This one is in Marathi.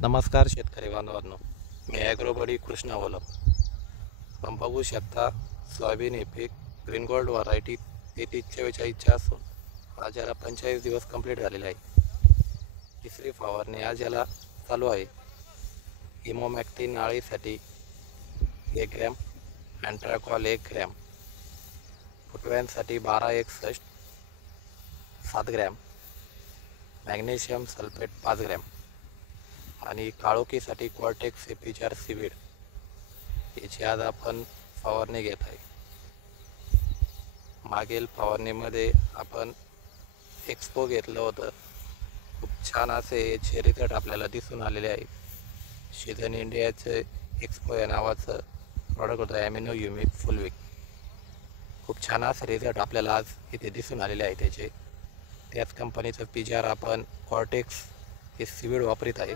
नमस्कार शेतकरी बांधवांनो, मी ॲग्रोबडी कृष्णा बोलत. आपण बघू शकता सोयाबीन हे पीक ग्रीन गोल्ड व्हरायटी 3344 असून आज याला 45 दिवस कंप्लीट झालेले आहे. तिसरी फवारणी आज याला चालू आहे. इमोमॅक्टिन आळीसाठी 1 ग्रॅम, अँट्राकॉल 1 ग्रॅम, फुटव्यांसाठी 1261 7 ग्रॅम, मॅग्नेशियम सल्फेट 5 ग्रॅम आणि काळोखीसाठी क्वार्टेक्स एपिचार सीवीड याची आज आपण फवारणी घेत आहे. मागील फवारणीमध्ये आपण एक्सपो घेतलं होतं. खूप छान असे याचे रिझल्ट आपल्याला दिसून आलेले आहेत. शिजन इंडियाचे एक्सपो या नावाचं प्रॉडक्ट होतं, ॲमिनो युमिक फुलविक. खूप छान असे रिझल्ट आपल्याला आज इथे दिसून आलेले आहे त्याचे. त्याच कंपनीचं पिजार आपण क्वार्टेक्स हे सीवीड वापरीत आहे.